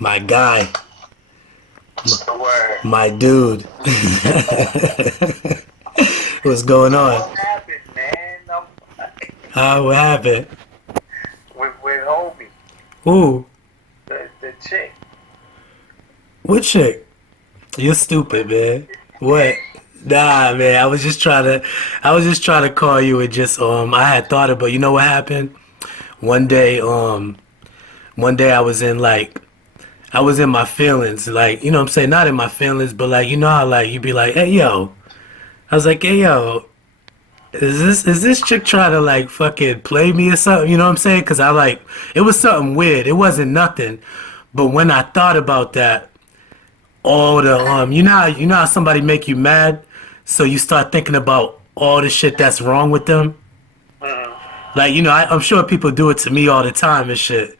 My guy. What's the word? My dude. What's going So on? what happened, man? What happened? With homie, Ooh, the chick. what chick? You're stupid, man. What? Nah, man. I was just trying to call you and just I had thought about. You know what happened? One day, one day I was in my feelings, like you know what I'm saying, not in my feelings, but like you know how like you be like, hey yo, I was like, hey yo, is this chick trying to like fucking play me or something? You know what I'm saying? Because I like it was something weird. It wasn't nothing, but when I thought about that, all the you know how somebody make you mad, so you start thinking about all the shit that's wrong with them. Mm. Like you know, I'm sure people do it to me all the time and shit.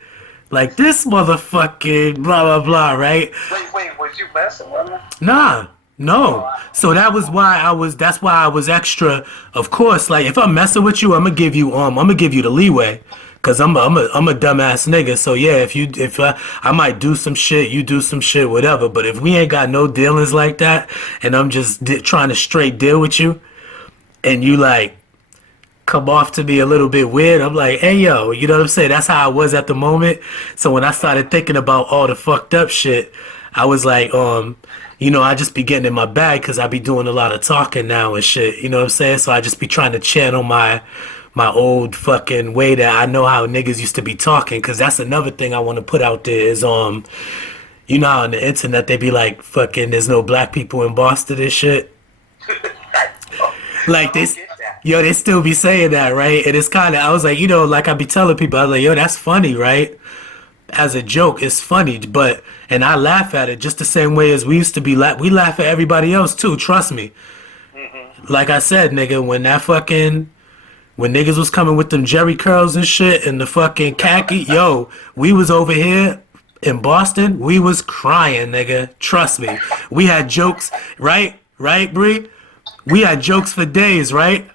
Like this motherfucking blah blah blah, right? Wait, was you messing with her? Nah, Oh, no. So that was why I was. That's why I was extra. Of course, like if I'm messing with you, I'm gonna give you the leeway, cause I'm a dumbass nigga. So yeah, if I might do some shit, you do some shit, whatever. But if we ain't got no dealings like that, and I'm just trying to straight deal with you, and you like come off to me a little bit weird, I'm like, hey yo, you know what I'm saying? That's how I was at the moment. So when I started thinking about all the fucked up shit, I was like, you know, I just be getting in my bag because I be doing a lot of talking now and shit. You know what I'm saying? So I just be trying to channel my old fucking way that I know how niggas used to be talking. Because that's another thing I want to put out there is you know how on the internet they be like, fucking, there's no black people in Boston and shit. I Like don't this, get that. yo, they still be saying that, right? And it's kind of, I was like, you know, like I be telling people, I was like, yo, that's funny, right? As a joke, it's funny, but and I laugh at it just the same way as we used to be. We laugh at everybody else too. Trust me. Hmm. Like I said, nigga, when niggas was coming with them Jerry curls and shit and the fucking khaki, yo, we was over here in Boston. We was crying, nigga. Trust me. We had jokes, right? Right, Bree? We had jokes for days, right?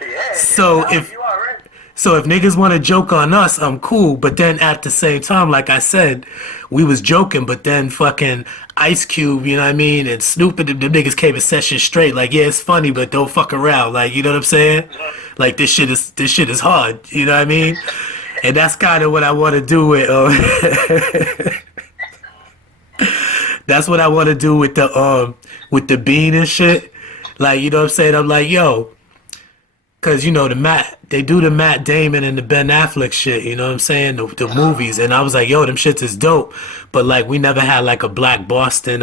Yeah, So no, if you already. So if niggas want to joke on us, I'm cool. But then at the same time, like I said, we was joking. But then fucking Ice Cube, you know what I mean, and Snoop and them niggas came and set shit straight. Like, yeah, it's funny, but don't fuck around. Like, you know what I'm saying? Like this shit is hard. You know what I mean? And that's kind of what I want to do with. That's what I want to do with the bean and shit. Like, you know what I'm saying? I'm like, yo, cause you know they do the Matt Damon and the Ben Affleck shit, you know what I'm saying? The movies, and I was like, yo, them shits is dope, but like we never had like a Black Boston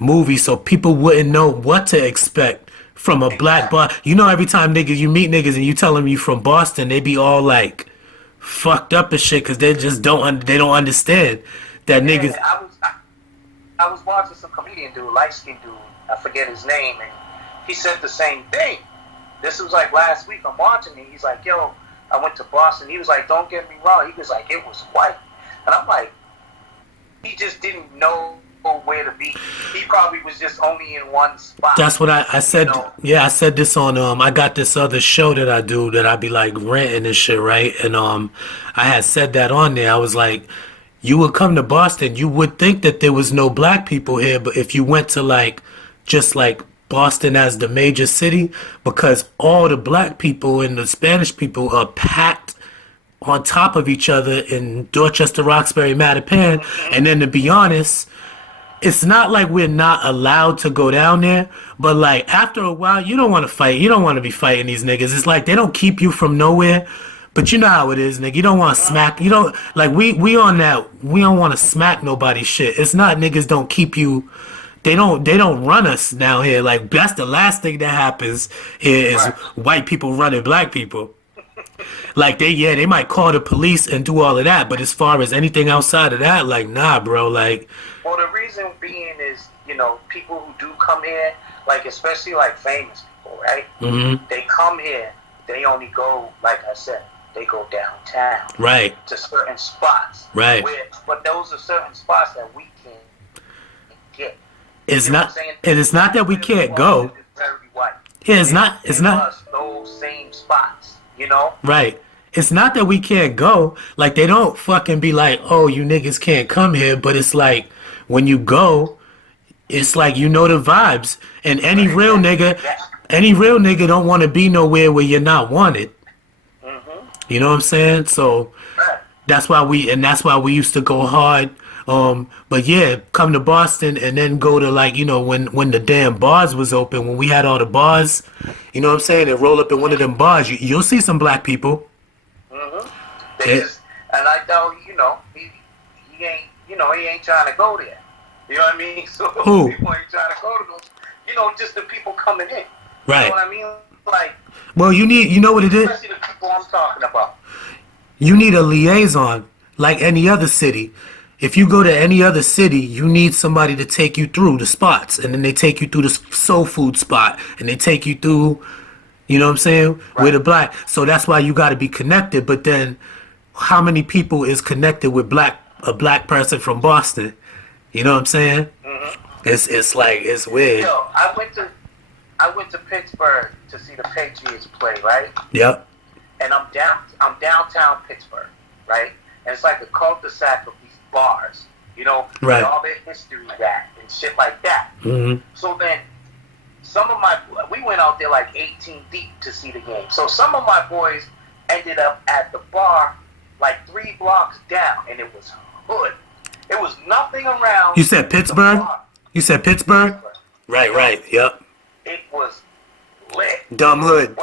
movie, so people wouldn't know what to expect from a black Exactly. You know, every time niggas you meet niggas and you tell them you from Boston, they be all like fucked up and shit, cause they just they don't understand that Yeah, niggas. I was watching some comedian dude, light skinned dude. I forget his name, and he said the same thing. This was like last week. I'm watching it. He's like, yo, I went to Boston. He was like, don't get me wrong. He was like, it was white. And I'm like, he just didn't know where to be. He probably was just only in one spot, That's what I you said. know. Yeah, I said this on I got this other show that I do that I be like renting and shit, right? And I had said that on there. I was like, you would come to Boston, you would think that there was no black people here, but if you went to like just like Boston as the major city, because all the black people and the Spanish people are packed on top of each other in Dorchester, Roxbury, Mattapan, Hmm. and then to be honest, it's not like we're not allowed to go down there, but like after a while, you don't want to fight. You don't want to be fighting these niggas. It's like they don't keep you from nowhere, but you know how it is, nigga. You don't want to smack. You don't like we on that. We don't want to smack nobody shit. It's not niggas don't keep you. They don't run us down here. Like that's the last thing that happens here is Right. white people running black people. Like they might call the police and do all of that, but as far as anything outside of that, like nah, bro. Like Well, the reason being is, people who do come here, like especially like famous people, right? mm-hmm, They come here, they only go, like I said, they go downtown right, to certain spots. right. But those are certain spots that we can get. It's You know what I'm not, saying? and it's not that we Everywhere we can't walk go. is very white. Yeah, They don't it's give not, us those same spots, you know? right. it's not that we can't go. Like they don't fucking be like, oh, you niggas can't come here. But it's like when you go, it's like you know the vibes. And any real nigga don't want to be nowhere where you're not wanted. You know what I'm saying? So that's why we used to go hard. But yeah, come to Boston and then go to like, you know, when the damn bars was open, when we had all the bars, you know what I'm saying, and roll up in one of them bars, you'll see some black people. And I know, you know, he ain't, you know, he ain't trying to go there. You know what I mean? So Who? people ain't trying to go to those, you know, just the people coming in. Right. You know what I mean? Like, well, you know what it is? especially the people I'm talking about. You need a liaison, like any other city. If you go to any other city, you need somebody to take you through the spots, and then they take you through the soul food spot, and they take you through, you know what I'm saying, Right. with the black. So that's why you got to be connected. But then, how many people is connected with a black person from Boston? You know what I'm saying? It's like it's weird. Yo, I went to Pittsburgh to see the Patriots play, right? Yep. And I'm downtown Pittsburgh, right? And it's like a cul-de-sac of these bars, you know, Right. with all their history back and shit like that. So then, we went out there like 18 deep to see the game. So some of my boys ended up at the bar like 3 blocks down, and it was hood. It was nothing around. You said Pittsburgh? the bar. You said Pittsburgh? Right. Yep. It was lit. Dumb hood.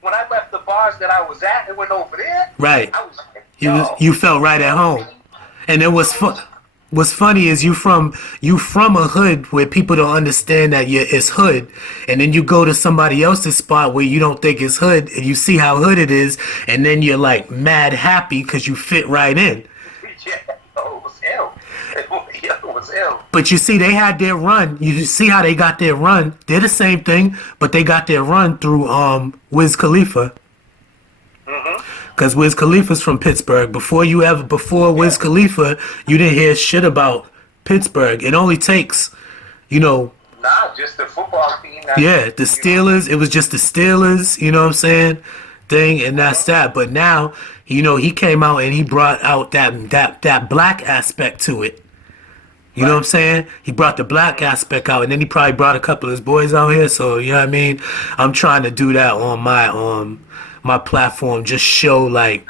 When I left the bars that I was at and went over there, Right. I was like, yo, You felt right at home. And it was what's funny is you from a hood where people don't understand that it's hood, and then you go to somebody else's spot where you don't think it's hood, and you see how hood it is, and then you're like mad happy because you fit right in. yeah, yo, it was ill. It was ill. But you see, they had their run. You see how they got their run. They're the same thing, but they got their run through Wiz Khalifa. Because Wiz Khalifa's from Pittsburgh. Before Wiz Khalifa, you didn't hear shit about Pittsburgh. It only takes, you know, Nah, just the football team. yeah, the Steelers. It was just the Steelers, you know what I'm saying? Thing, and that's that. But now, you know, he came out and he brought out that black aspect to it. You know what I'm saying? He brought the black aspect out, and then he probably brought a couple of his boys out here. So you know what I mean? I'm trying to do that on my platform. Just show like,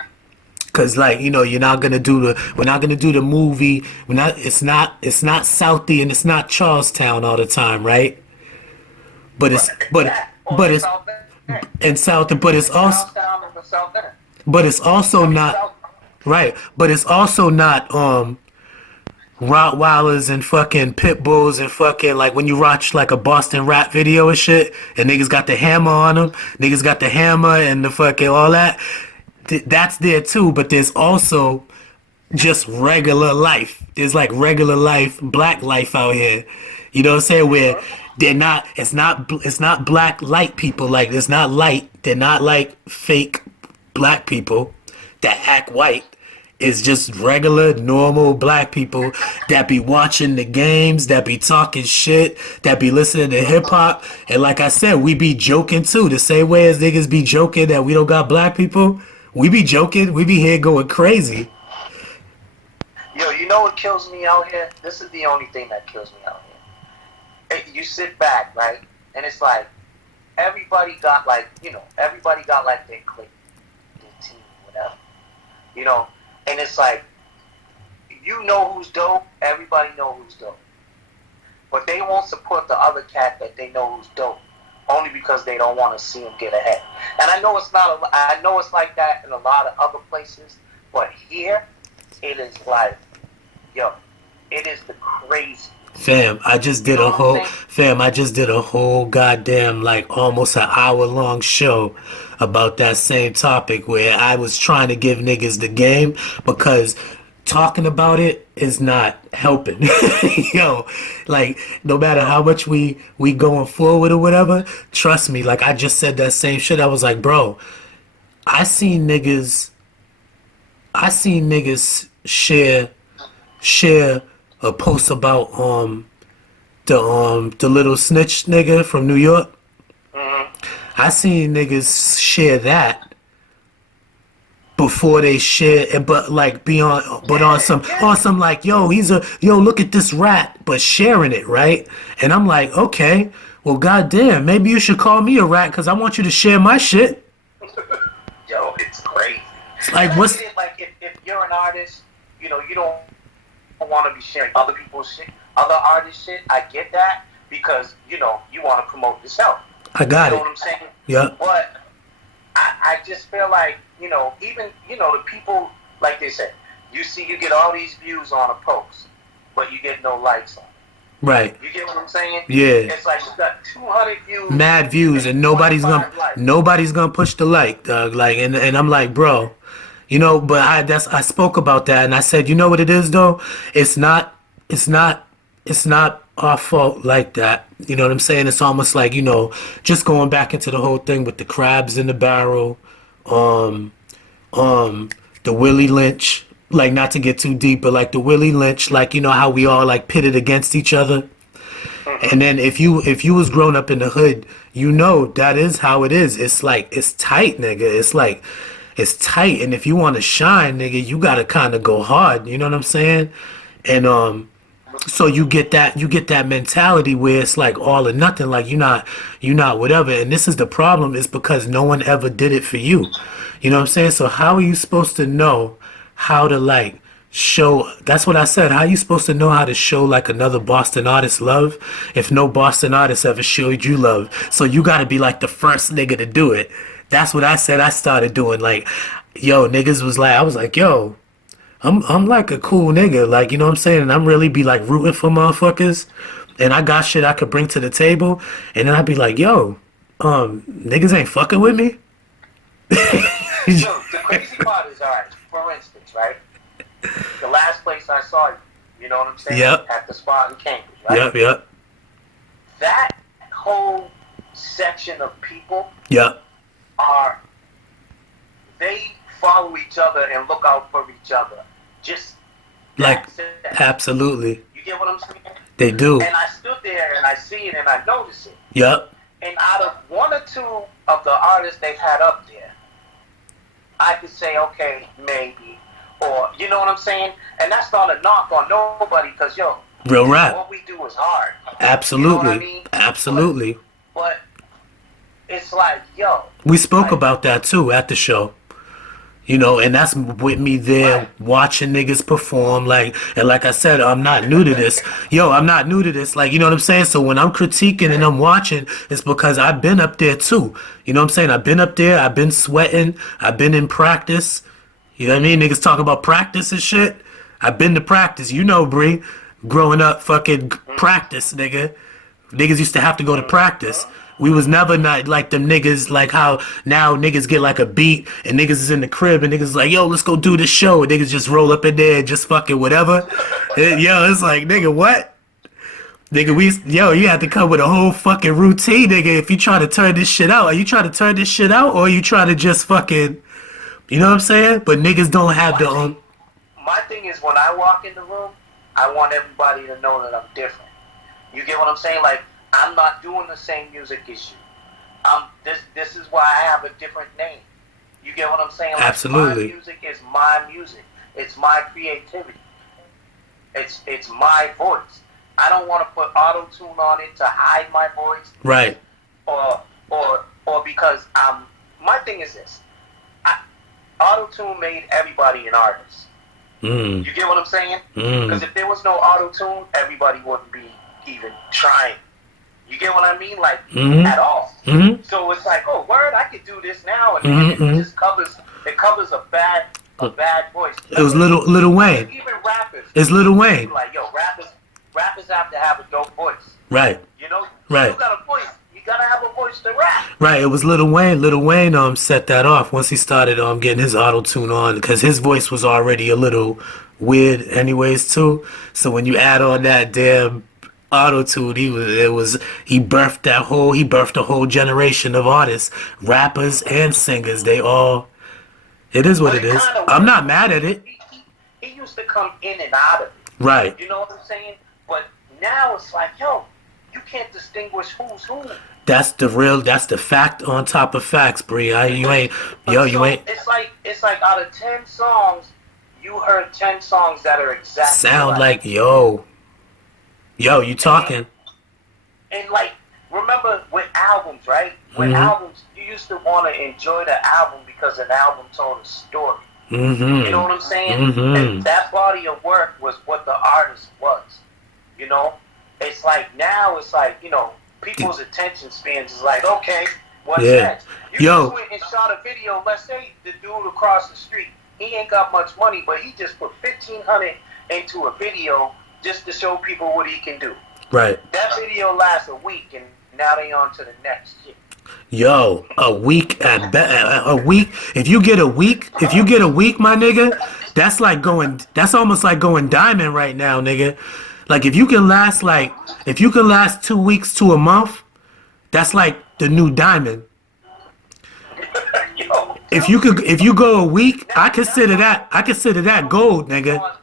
cause like, you know, we're not gonna do the movie. It's not Southie and it's not Charlestown all the time, right? But it's in South, but it's also not right. But it's also not Rottweilers and fucking pit bulls and fucking like when you watch like a Boston rap video and shit, and niggas got the hammer on them, niggas got the hammer and the fucking all that. That's there too, but there's also just regular life. There's like regular life, black life out here. You know what I'm saying? Where it's not black light people. Like it's not light. They're not like fake black people that act white. It's just regular, normal black people that be watching the games, that be talking shit, that be listening to hip hop. And like I said, we be joking too. The same way as niggas be joking that we don't got black people, we be joking. We be here going crazy. Yo, you know what kills me out here? This is the only thing that kills me out here. You sit back, right? And it's like, everybody got like their clique, their team, whatever. You know? And it's like, you know who's dope, everybody know who's dope. But they won't support the other cat that they know who's dope, only because they don't want to see him get ahead. And I know it's like that in a lot of other places, but here, it is like, yo, it is the crazy. Fam, I just did a whole goddamn like almost an hour-long show about that same topic where I was trying to give niggas the game because talking about it is not helping. Yo, like no matter how much we going forward or whatever, trust me, like I just said that same shit. I was like, bro, I seen niggas share a post about the little snitch nigga from New York. I seen niggas share that before they share and but like be on but on some like yo look at this rat but sharing it, right? And I'm like, okay, well goddamn, maybe you should call me a rat because I want you to share my shit. Yo, it's crazy. It's like what's like if you're an artist, you know, you don't want to be sharing other people's shit, other artists' shit. I get that because you know you want to promote yourself. I got you it. know what I'm saying? Yeah. But I just feel like, you know, even, you know, the people, like they said, you get all these views on a post, but you get no likes on it. Right. You get what I'm saying? Yeah. It's like you got 200 views. Mad views and nobody's gonna push the like, dog. Like and I'm like, bro, you know, but I spoke about that and I said, you know what it is though? It's not our fault like that. You know what I'm saying? It's almost like, you know, just going back into the whole thing with the crabs in the barrel, the Willie Lynch, like not to get too deep, but like the Willie Lynch, like, you know how we all like pitted against each other. And then if you was grown up in the hood, you know that is how it is. It's like it's tight, nigga. It's like it's tight, and if you want to shine, nigga, you gotta kind of go hard. You know what I'm saying? And so you get that mentality where it's like all or nothing. Like you're not whatever. And this is the problem, is because no one ever did it for you. You know what I'm saying? So how are you supposed to know how to like show? That's what I said. How are you supposed to know how to show like another Boston artist love if no Boston artist ever showed you love? So you got to be like the first nigga to do it. That's what I said. I started doing like, yo, niggas was like, I was like, yo, I'm like a cool nigga, like, you know what I'm saying? And I'm really be like rooting for motherfuckers, and I got shit I could bring to the table, and then I'd be like, yo, niggas ain't fucking with me. So the crazy part is, alright, for instance, right? The last place I saw you, you know what I'm saying? Yep. At the spot in Cambridge, right? Yep. That whole section of people Yep. they follow each other and look out for each other. Just Like, that's it. absolutely. You get what I'm saying? They do. And I stood there and I see it and I notice it. Yep. And out of one or two of the artists they had up there, I could say, okay, maybe. Or, you know what I'm saying? And that's not a knock on nobody because, yo, Real rap. what we do is hard. Absolutely. You know what I mean? Absolutely. But it's like, yo. We spoke like, about that too at the show. You know, and that's with me there Right. watching niggas perform, like, and like I said, I'm not new to this. Yo, I'm not new to this. Like, you know what I'm saying? So when I'm critiquing and I'm watching, it's because I've been up there too. You know what I'm saying? I've been up there, I've been sweating, I've been in practice. You know what I mean? Niggas talk about practice and shit. I've been to practice. You know, Bre, growing up, fucking practice, nigga. Niggas used to have to go to practice. We was never not like them niggas, like how now niggas get like a beat and niggas is in the crib and niggas like, yo, let's go do this show. And niggas just roll up in there and just fucking whatever. Yo, it's like, nigga, what? Nigga, you had to come with a whole fucking routine, nigga, if you try to turn this shit out. Are you trying to turn this shit out or are you trying to just fucking, you know what I'm saying? But niggas don't have the My thing is when I walk in the room, I want everybody to know that I'm different. You get what I'm saying? Like, I'm not doing the same music as you. This is why I have a different name. You get what I'm saying? Like, Absolutely. my music is my music. It's my creativity. It's my voice. I don't want to put auto-tune on it to hide my voice. Right. Or because my thing is this. Auto-tune made everybody an artist. Mm. You get what I'm saying? Mm. Because if there was no auto-tune, everybody wouldn't be even trying. You get what I mean? Like, at all. Mm-hmm. So it's like, oh, word, I could do this now. And Mm-hmm. it just covers a bad voice. It was Lil Wayne. Even rappers. It's Lil Wayne. Like, yo, rappers have to have a dope voice. Right. You know? Right. You got a voice. You gotta have a voice to rap. Right, it was Lil Wayne. Lil Wayne set that off once he started getting his auto tune on because his voice was already a little weird anyways too. So when you add on that damn auto tune, he birthed a whole generation of artists, rappers and singers. It is what it is. I'm not mad at it. He used to come in and out of it. Right. You know what I'm saying? But now it's like, yo, you can't distinguish who's who. That's the fact on top of facts, Bre. You ain't, yo, you So ain't it's like out of 10 songs, you heard 10 songs that are exactly sound like. like, yo, you talking. And like, remember with albums, right? With Mm-hmm. albums, you used to want to enjoy the album because an album told a story. Mm-hmm. You know what I'm saying? Mm-hmm. And that body of work was what the artist was. You know? It's like now it's like, people's attention spans is like, okay, what's Yeah. next? You Yo. just went and shot a video, let's say the dude across the street, he ain't got much money, but he just put $1,500 into a video just to show people what he can do. Right. That video lasts a week and now they on to the next shit. Yo, a week a week. If you get a week, my nigga, that's almost like going diamond right now, nigga. Like if you can last 2 weeks to a month, that's like the new diamond. Yo, If you go a week, I consider that gold, nigga.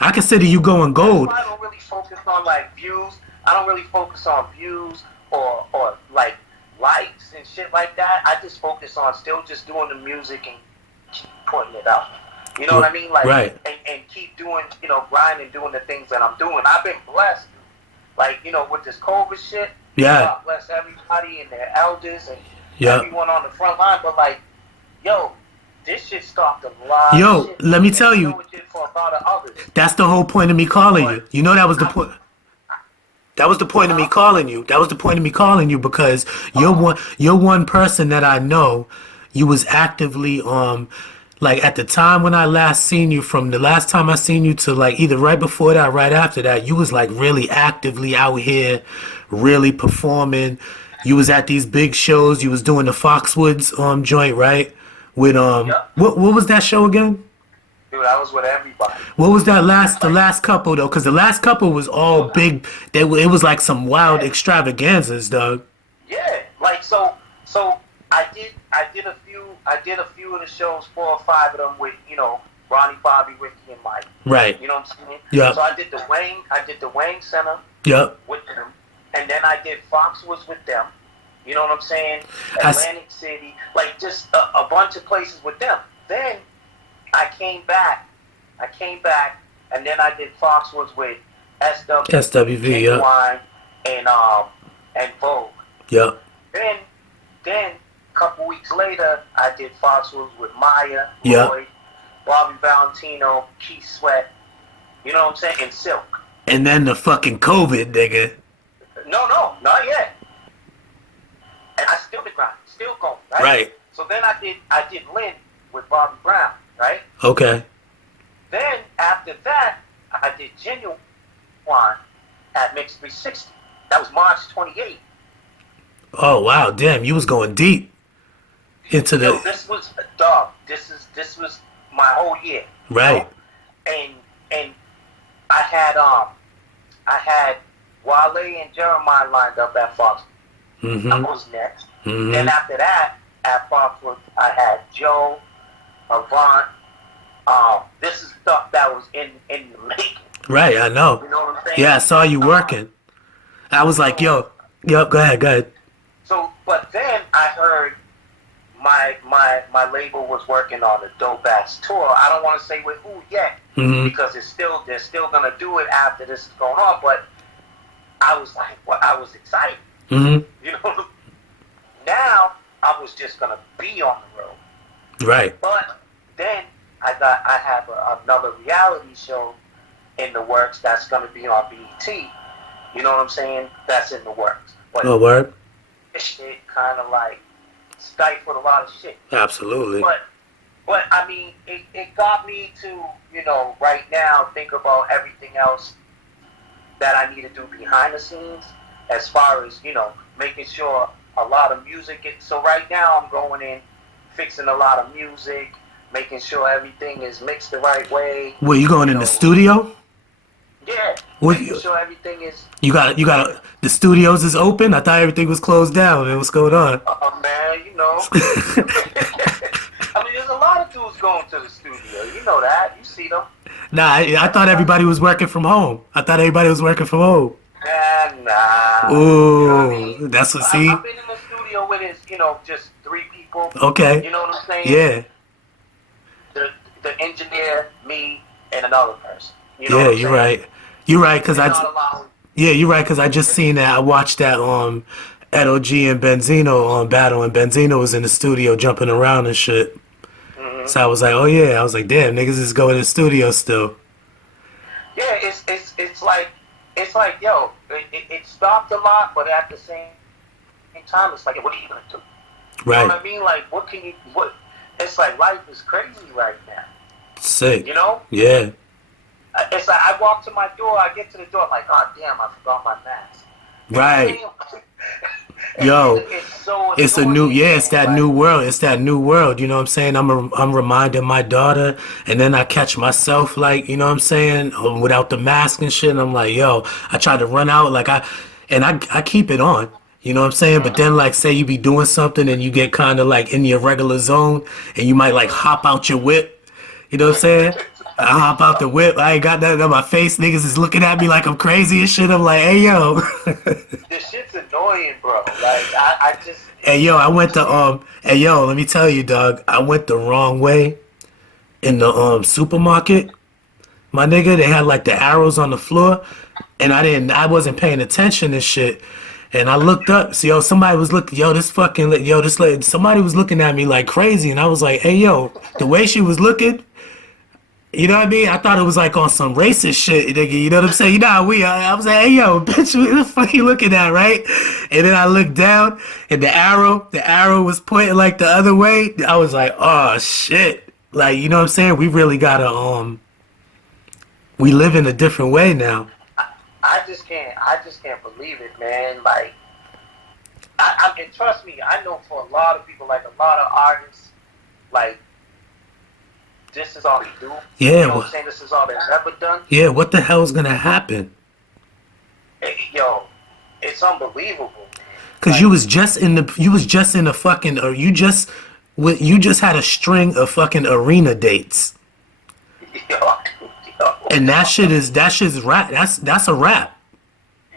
I consider you going gold. I don't really focus on like views. I don't really focus on views or like likes and shit like that. I just focus on still just doing the music and keep putting it out. You know what I mean? Like, right. and keep doing, grinding, doing the things that I'm doing. I've been blessed, like, with this COVID shit. Yeah. God bless everybody and their elders and Yeah. everyone on the front line. But like, yo, this shit stopped a lot. Yo, of shit. let me tell you. It did for a lot of others. That's the whole point of me calling you. You know that was the point. That was the point of me calling you. That was the point of me calling you because you're one person that I know. You was actively like at the time when I last seen you, from the last time I seen you to like either right before that, right after that, you was like really actively out here, really performing. You was at these big shows. You was doing the Foxwoods joint, right? With what was that show again? Dude, I was with everybody. What was the last couple though? Because the last couple was all big. It was like some wild extravaganzas, dog. Yeah, like so I did a few of the shows, 4 or 5 of them with Ronnie, Bobby, Ricky, and Mike. Right. You know what I'm saying? Yeah. So I did the Wayne Center. Yep. With them, and then I did Foxwoods with them. You know what I'm saying? Atlantic City, like just a bunch of places with them. Then I came back, and then I did Foxwoods with SWV, Ginuwine, and Vogue. Yep. Then a couple weeks later, I did Foxwoods with Maya, Yep. Lloyd, Bobby Valentino, Keith Sweat. You know what I'm saying? And Silk. And then the fucking COVID, nigga. No, not yet. And I still did grind, still going, right? Right. So then I did Lynn with Bobby Brown, right? Okay. Then after that, I did Ginuwine at Mix 360. That was March 28th. Oh wow, damn, you was going deep into the. Yo, this was dog. This was my whole year. Right. And I had Wale and Jeremiah lined up at Fox. Mm-hmm. That was next. Mm-hmm. Then after that, at Foxwood, I had Joe, Avant. This is stuff that was in the making. Right, I know. You know what I'm saying? Yeah, I saw you working. I was like, yo, go ahead. So, but then I heard my label was working on a Dope Ass tour. I don't want to say with who yet, because they're still gonna do it after this is going on. But I was like, I was excited. Mm-hmm. You know, now I was just gonna be on the road. Right. But then I have another reality show in the works that's gonna be on BET. You know what I'm saying? That's in the works. But Oh, word. this shit kind of like stifled a lot of shit. Absolutely. But I mean, it got me to, right now think about everything else that I need to do behind the scenes, as far as, making sure a lot of music. So right now I'm going in, fixing a lot of music, making sure everything is mixed the right way. Wait, you going in the studio? Yeah. What, making sure everything is. You got the studios is open? I thought everything was closed down. Man, what's going on? Oh man, I mean, there's a lot of dudes going to the studio. You know that. You see them. Nah, I thought everybody was working from home. Nah, Nah. Ooh, You know what I mean? that's what. See, I've been in the studio with his, just 3 people. okay, You know what I'm saying? yeah, The the engineer, me, and another person. You know yeah. what I'm You're saying? right. You're right, cause And I. not allowing. Yeah, you're right, cause I just seen that. I watched that Edo G and Benzino on battle, and Benzino was in the studio jumping around and shit. Mm-hmm. So I was like, oh yeah, I was like, damn, niggas is going to the studio still. Yeah, it's like yo, it stopped a lot, but at the same time, it's like, what are you gonna do? You know Right. what I mean? Like, what can you? What? It's like life is crazy right now. Sick. You know? Yeah. It's like I walk to my door, I get to the door, I'm like, oh damn, I forgot my mask. Right. And Yo, it's so it's a annoying, new, yeah, it's man. that new Like, world. It's that new world. You know what I'm saying? I'm reminding my daughter, and then I catch myself like, you know what I'm saying, without the mask and shit. And I'm like, yo, I try to run out like I keep it on. You know what I'm saying? But then like, say you be doing something and you get kind of like in your regular zone, and you might like hop out your whip. You know what I'm saying? I hop out the whip. I ain't got nothing on my face. Niggas is looking at me like I'm crazy and shit. I'm like, hey yo. this shit's annoying, bro. Like, I just. Hey yo, I went to hey yo, let me tell you, dog, I went the wrong way in the supermarket. My nigga, they had like the arrows on the floor, and I wasn't paying attention and shit. And I looked up, so yo, somebody was looking, yo, this fucking, yo, this lady, somebody was looking at me like crazy, and I was like, hey yo, the way she was looking, you know what I mean? I thought it was like on some racist shit, nigga. You know what I'm saying? You know how I was like, hey yo, bitch, what the fuck you looking at, right? And then I looked down, and the arrow was pointing like the other way. I was like, oh shit. Like, you know what I'm saying? We really gotta we live in a different way now. I just can't believe it, man. Like, and trust me, I know for a lot of people, like a lot of artists, like, this is all they do. Yeah, You know what I'm saying? This is all they've ever done. yeah. What the hell's gonna happen? Yo, it's unbelievable, man. Cause Like, you was just in a fucking, or you just had a string of fucking arena dates. yo, yo, And that shit's rap. That's a rap.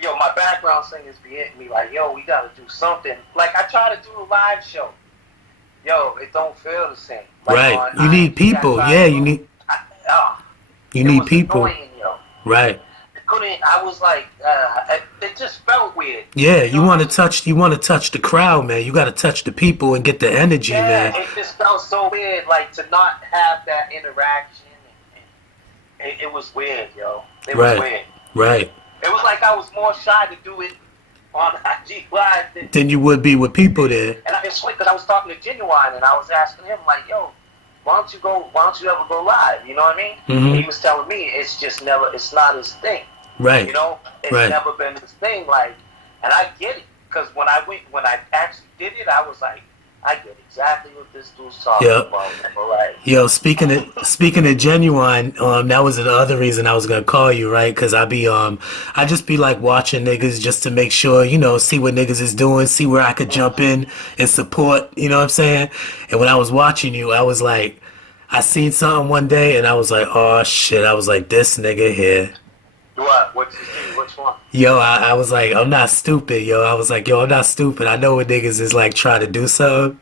yo, my background singers be hitting me like, yo, we gotta do something. Like, I try to do a live show. Yo, it don't feel the same. Like, Right. on You need IG, I people. tried Yeah, to you do- need I, oh, you it need was people. annoying, yo. Right. I was like, it just felt weird. Yeah, You know, you want to touch the crowd, man. You got to touch the people and get the energy, yeah, man. it just felt so weird, like to not have that interaction. It was weird, yo. It was Right. weird. Right. It was like I was more shy to do it on IG Live than. Then you would be with people there. And it's sweet because I was talking to Ginuwine and I was asking him like, yo, why don't you ever go live? You know what I mean? Mhm. He was telling me it's not his thing. Right. You know, it's Right. never been his thing. Like, and I get it because when I actually did it, I was like, I get exactly what this dude's talking Yep. about. Right? Yo, speaking of Genuine, that was the other reason I was gonna call you, right? Cause I just be like watching niggas just to make sure, see what niggas is doing, see where I could jump in and support, you know what I'm saying? And when I was watching you, I was like, I seen something one day and I was like, oh shit, I was like, this nigga here. What? What you see? Which one? Yo, I was like, I'm not stupid, yo. I was like, yo, I'm not stupid. I know when niggas is like trying to do something.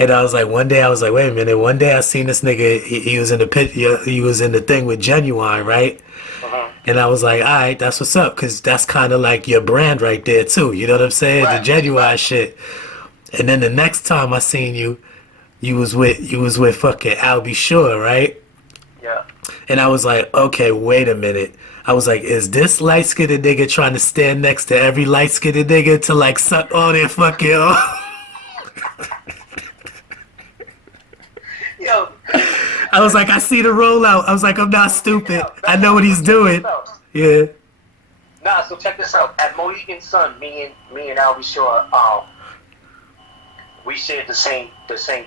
And I was like, one day I was like, wait a minute. One day I seen this nigga. He was in the pit. He was in the thing with Ginuwine, right? Uh-huh. And I was like, all right, that's what's up, cause that's kind of like your brand right there too. You know what I'm saying? Right. The Ginuwine shit. And then the next time I seen you, you was with fucking Al B. Sure, right? Yeah. And I was like, okay, wait a minute. I was like, is this light skinned nigga trying to stand next to every light skinned nigga to like suck all their fucking Yo. I was like, I see the rollout. I was like, I'm not stupid. I know what he's doing. Yeah. Nah, so check this out. At Mohegan Sun, me and Al B. Shore, we shared the same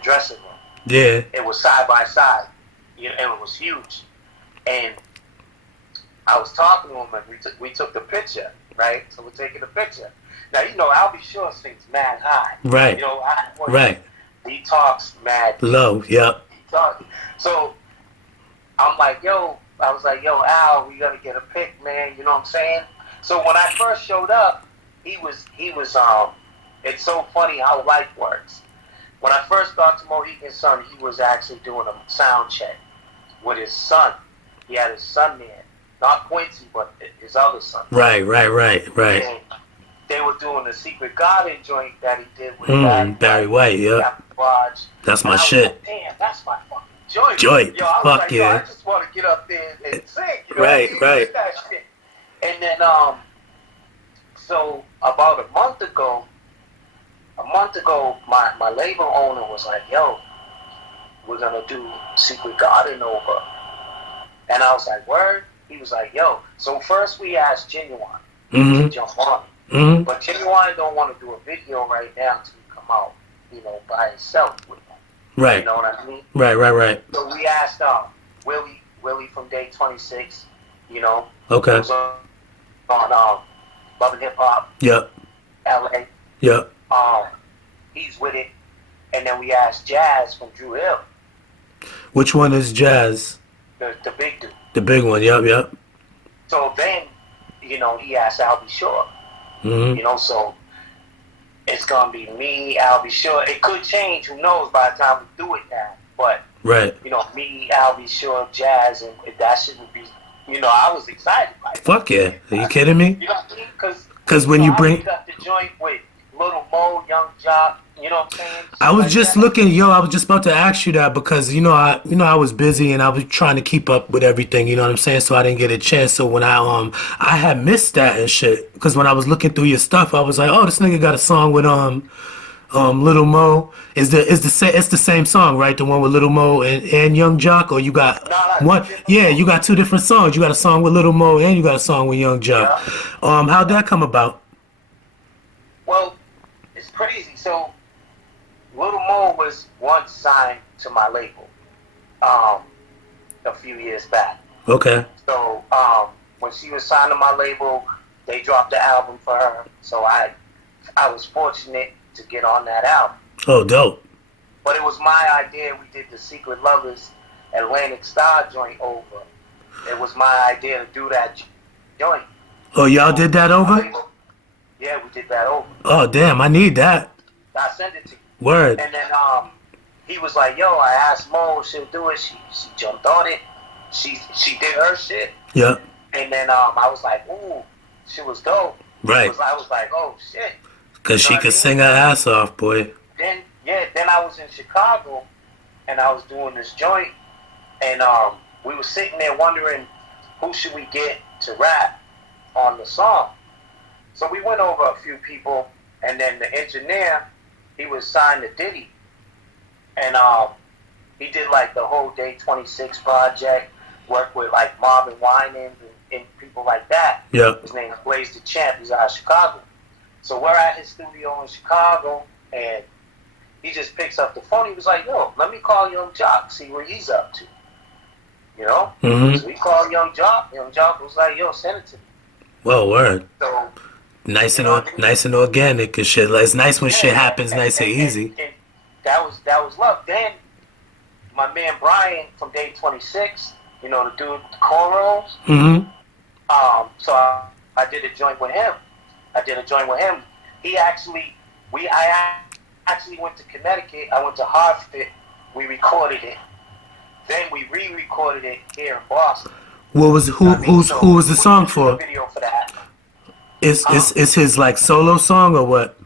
dressing room. Yeah. It was side by side, and it was huge. And I was talking to him, and we took the picture, right? So we're taking the picture. Now Al B. Shore sings mad high. Right. Right. He talks mad low. Yep. So I was like, yo, Al, we gotta get a pic, man. You know what I'm saying? So when I first showed up, he was. It's so funny how life works. When I first got to Mohegan Sun, he was actually doing a sound check with his son. He had his son there, not Quincy, but his other son. Right. And they were doing the Secret Garden joint that he did with Barry White, yeah. Garage. That's my shit. Like, damn, that's my fucking joint. Joint. Yo, I was Fuck like, yeah. yo, I just want to get up there and sing. You know Right, what I mean? right. That shit. And then, so about a month ago, my label owner was like, yo, we're going to do Secret Garden over. And I was like, word? He was like, yo. So first we asked Ginuwine to jump on it. But Ginuwine don't want to do a video right now until he come out, you know, by himself with them. Right. You know what I mean? Right. So we asked Willie from Day 26, you know. Okay. He was on Love and Hip Hop. Yep. LA. Yep. He's with it. And then we asked Jazz from Drew Hill. Which one is Jazz? The big dude. The big one, yep. So then, you know, he asked Al B. Sure. You know, so it's going to be me, Al B. Sure. It could change, who knows, by the time we do it now. But, right. You know, me, Al B. Sure, Jazz, and that shouldn't be, you know, I was excited by it. Fuck yeah. Are you kidding me? You know what I mean? Because when you bring... I got the joint with Lil Mo, Young Jock, you know what I'm saying? I was just looking, I was just about to ask you that because I was busy and I was trying to keep up with everything, you know what I'm saying? So I didn't get a chance. So when I had missed that and shit because when I was looking through your stuff, I was like, oh, this nigga got a song with Lil Mo. It's the same song, right? The one with Lil Mo and Young Jock, or you got one? Yeah, you got two different songs. You got a song with Lil Mo and you got a song with Young Jock. Yeah. How'd that come about? Well, it's crazy. So Lil Mo was once signed to my label a few years back. Okay. So when she was signed to my label, they dropped the album for her. So I was fortunate to get on that album. Oh, dope. But it was my idea. We did the Secret Lovers Atlantic Star joint over. It was my idea to do that joint. Oh, y'all did that over? Yeah, we did that over. Oh, damn, I need that. I sent it to you. Word. And then he was like, yo, I asked Mo if she'll do it. She jumped on it. She did her shit. Yeah. And then I was like, ooh, she was dope. Right. I was like, oh, shit. Because she could sing her ass off, boy. Then I was in Chicago, and I was doing this joint, and we were sitting there wondering who should we get to rap on the song. So we went over a few people, and then the engineer, he was signed to Diddy, and he did like the whole Day 26 project, worked with like Marvin Winans and people like that. Yeah. His name is Blaze the Champ. He's out of Chicago. So we're at his studio in Chicago, and he just picks up the phone. He was like, yo, let me call Young Jock, see what he's up to. You know? Mm-hmm. So he called Young Jock. Young Jock was like, yo, send it to me. Well, word. So nice and organic and shit. Like, it's nice when shit happens nice and easy. And that was love. Then my man Brian from Day 26, you know, the dude with the cornrows. Mm-hmm. So I did a joint with him. I actually went to Connecticut. I went to Hartford. We recorded it. Then we re-recorded it here in Boston. Who was the song for? Video for that. Is his like solo song or what?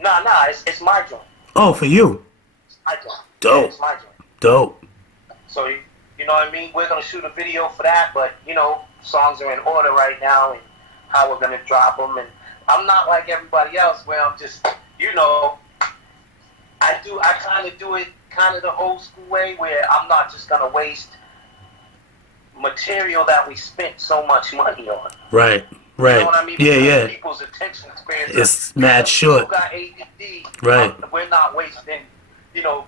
Nah, it's my joint. Oh, for you. It's my joint. Dope. Yeah, it's my joint. Dope. So you know what I mean? We're gonna shoot a video for that, but you know, songs are in order right now and how we're gonna drop them. And I'm not like everybody else where I'm just, you know, I kind of do it kind of the old school way where I'm not just gonna waste material that we spent so much money on. Right. You know what I mean? Yeah. People's attention span. It's mad short. People got ADD. Right. We're not wasting, you know,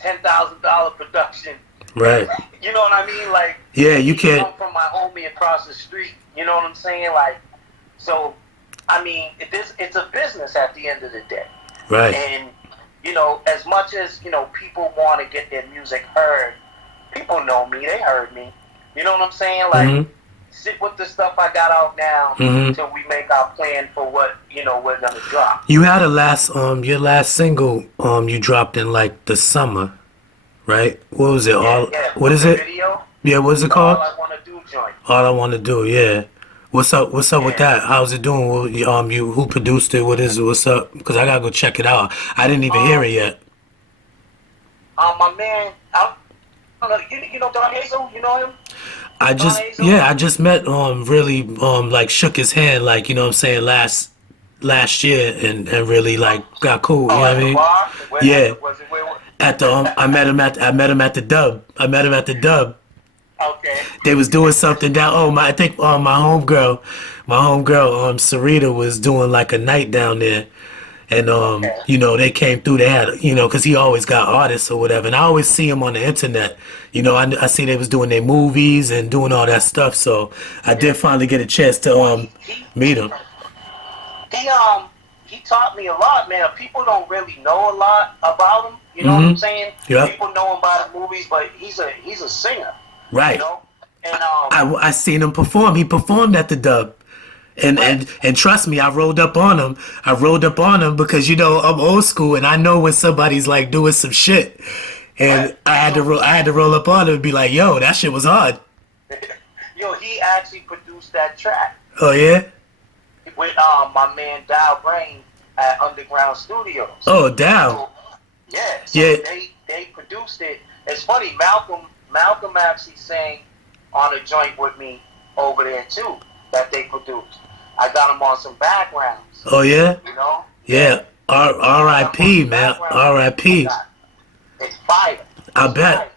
$10,000 production. Right. You know what I mean? Like, yeah, you can't. Come from my homie across the street. You know what I'm saying? Like, so, I mean, it's a business at the end of the day. Right. And, you know, as much as, you know, people want to get their music heard, people know me. They heard me. You know what I'm saying? Like, sit with the stuff I got out now till we make our plan for what we're gonna drop. You had your last single you dropped in like the summer, right? What was it? What is it? Video. Yeah, what's it called? All I Wanna Do joint. All I Wanna Do, yeah. What's up with that? How's it doing? You who produced it? What is it? What's up? Because I gotta go check it out. I didn't even hear it yet. My man, I don't know, you know Don Hazel? You know him? I just met really like shook his hand, like, you know what I'm saying, last year, and really like got cool, you know what I mean? Yeah. At the I met him at the Dub. I met him at the Dub. Okay. They was doing something down. I think my homegirl, Sarita was doing like a night down there, and they came through. They had, because he always got artists or whatever, and I always see him on the internet. I see they was doing their movies and doing all that stuff. So I did finally get a chance to meet him. He taught me a lot, man. People don't really know a lot about him. You know what I'm saying? Yep. People know him by the movies, but he's a singer. Right. You know? And I seen him perform. He performed at the Dub. And trust me, I rolled up on him. Because I'm old school and I know when somebody's like doing some shit. And I had to roll up on him and be like, yo, that shit was hard. Yo, he actually produced that track. Oh yeah? With my man Dow Brain at Underground Studios. Oh, Dow. So they produced it. It's funny, Malcolm actually sang on a joint with me over there too that they produced. I got him on some backgrounds. Oh yeah? Yeah. R.I.P. man. R.I.P. It's fire. I bet.